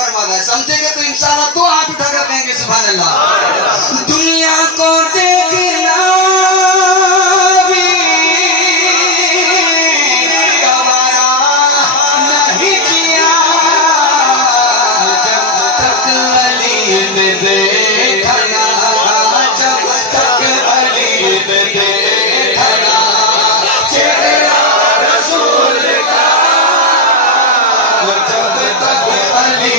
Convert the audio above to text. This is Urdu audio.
فرمانا ہے. سمجھے گے تو انشاءاللہ تو ہاتھ اٹھا کر کہیں گے سبحان اللہ. دنیا کو دیکھنا بھی گوارا نہیں کیا جب تک علی نے دیکھا نا، جب تک علی نے دیکھا نا چہرہ رسول کا، جب تک علی